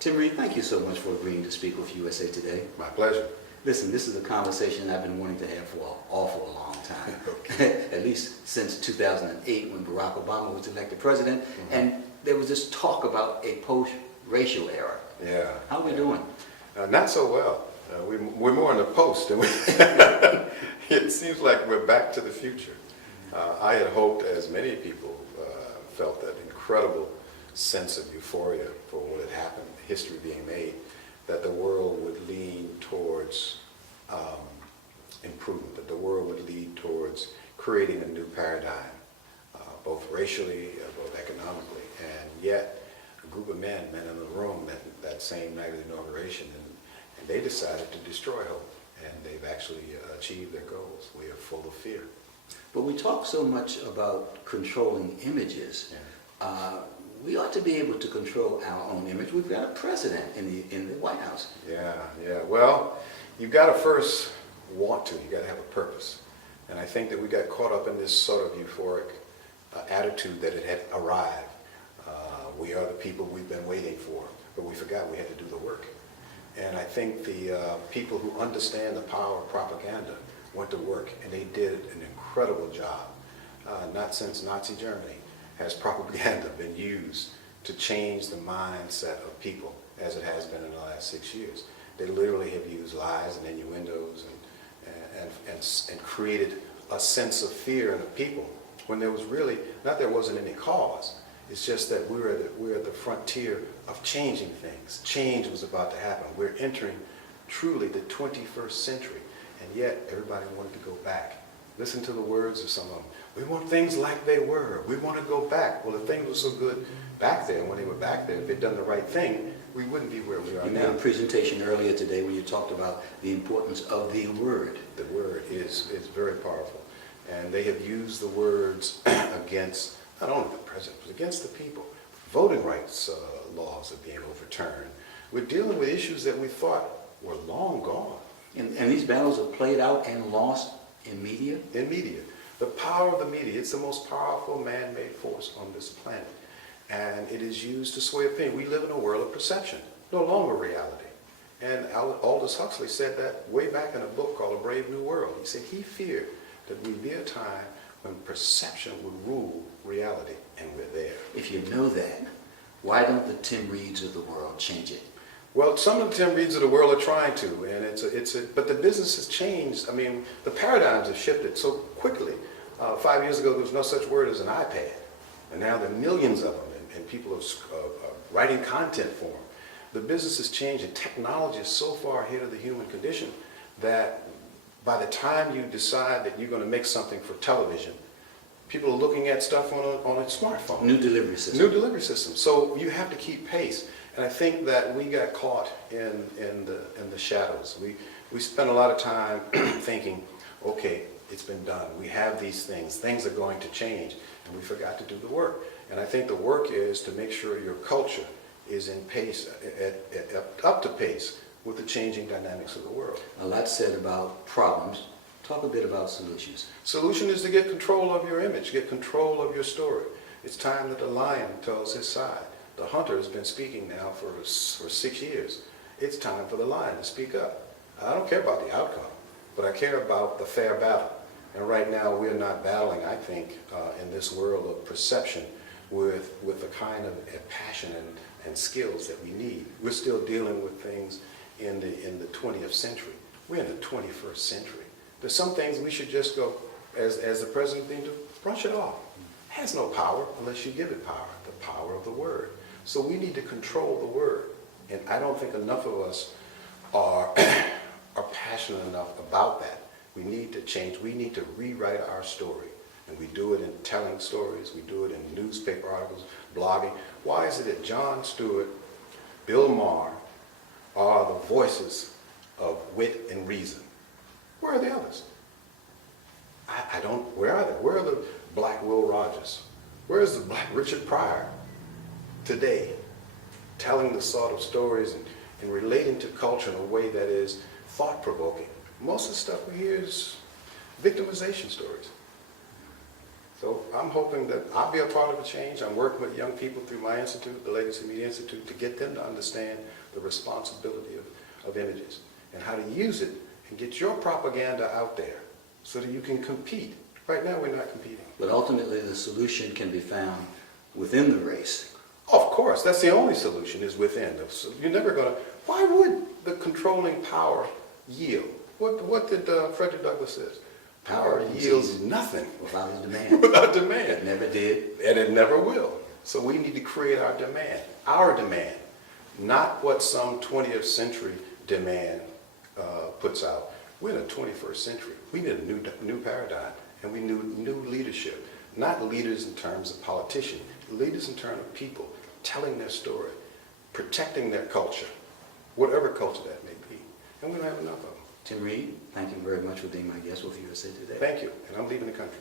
Tim Reid, thank you so much for agreeing to speak with USA Today. My pleasure. Listen, this is a conversation I've been wanting to have for an awful long time. Okay. At least since 2008 when Barack Obama was elected president. And there was this talk about a post-racial era. Yeah. How are we doing? Not so well. We're more in the post. And it seems like we're back to the future. I had hoped, as many people felt, that incredible sense of euphoria for what had happened, history being made, that the world would lean towards improvement, that the world would lead towards creating a new paradigm, both racially, both economically, and yet a group of men in the room that same night of the inauguration, and they decided to destroy hope, and they've actually achieved their goals. We are full of fear. But we talk so much about controlling images. Yeah. We ought to be able to control our own image. We've got a president in the White House. Yeah. Well, you've got to first want to. You've got to have a purpose. And I think that we got caught up in this sort of euphoric attitude that it had arrived. We are the people we've been waiting for, but we forgot we had to do the work. And I think the people who understand the power of propaganda went to work, and they did an incredible job. Not since Nazi Germany has propaganda been used to change the mindset of people as it has been in the last 6 years. They literally have used lies and innuendos and created a sense of fear in the people when there was really, not there wasn't any cause. It's just that we're at the frontier of changing things. Change was about to happen. We're entering truly the 21st century, and yet everybody wanted to go back. Listen to the words of some of them. We want things like they were. We want to go back. Well, if things were so good back there, when they were back there, if they'd done the right thing, we wouldn't be where we are You now. made a presentation earlier today where you talked about the importance of the word. The word is very powerful. And they have used the words against not only the president, but against the people. Voting rights laws are being overturned. We're dealing with issues that we thought were long gone. And these battles are played out and lost in media? In media. The power of the media, it's the most powerful man-made force on this planet. And it is used to sway opinion. We live in a world of perception, no longer reality. And Aldous Huxley said that way back in a book called A Brave New World. He said he feared that we'd be a time when perception would rule reality, and we're there. If you know that, why don't the Tim Reids of the world change it? Well, some of the Tim Reids of the world are trying to, and but the business has changed. I mean, the paradigms have shifted so quickly. 5 years ago, there was no such word as an iPad, and now there are millions of them, and people are writing content for them. The business has changed, and technology is so far ahead of the human condition that by the time you decide that you're going to make something for television, people are looking at stuff on a smartphone. New delivery system. New delivery system. So you have to keep pace. And I think that we got caught in the shadows. We spent a lot of time thinking, okay, it's been done. We have these things. Things are going to change. And we forgot to do the work. And I think the work is to make sure your culture is in pace, up to pace with the changing dynamics of the world. A lot said about problems. Talk a bit about solutions. Solution is to get control of your image, get control of your story. It's time that the lion tells his side. The hunter has been speaking now for 6 years. It's time for the lion to speak up. I don't care about the outcome, but I care about the fair battle. And right now we're not battling, I think, in this world of perception with the kind of passion and skills that we need. We're still dealing with things in the 20th century. We're in the 21st century. There's some things we should just go, as the president did, brush it off. It has no power unless you give it power, the power of the word. So we need to control the word. And I don't think enough of us are passionate enough about that. We need to change. We need to rewrite our story. And we do it in telling stories. We do it in newspaper articles, blogging. Why is it that Jon Stewart, Bill Maher are the voices of wit and reason? Where are the others? I don't, where are they? Where are the black Will Rogers? Where is the black Richard Pryor today, telling the sort of stories and relating to culture in a way that is thought-provoking? Most of the stuff we hear is victimization stories. So I'm hoping that I'll be a part of the change. I'm working with young people through my institute, the Legacy Media Institute, to get them to understand the responsibility of images and how to use it and get your propaganda out there so that you can compete. Right now, we're not competing. But ultimately, the solution can be found within the race. Of course, that's the only solution is within. So you're never going to, why would the controlling power yield? What did Frederick Douglass say? Power yields nothing Without his demand. without demand. It never did. And it never will. So we need to create our demand, not what some 20th century demand puts out. We're in the 21st century. We need a new paradigm, and we need new leadership. Not leaders in terms of politicians, leaders in terms of people telling their story, protecting their culture, whatever culture that may be. And we don't have enough of them. Tim Reid, thank you very much for being my guest with USA Today. Thank you, and I'm leaving the country.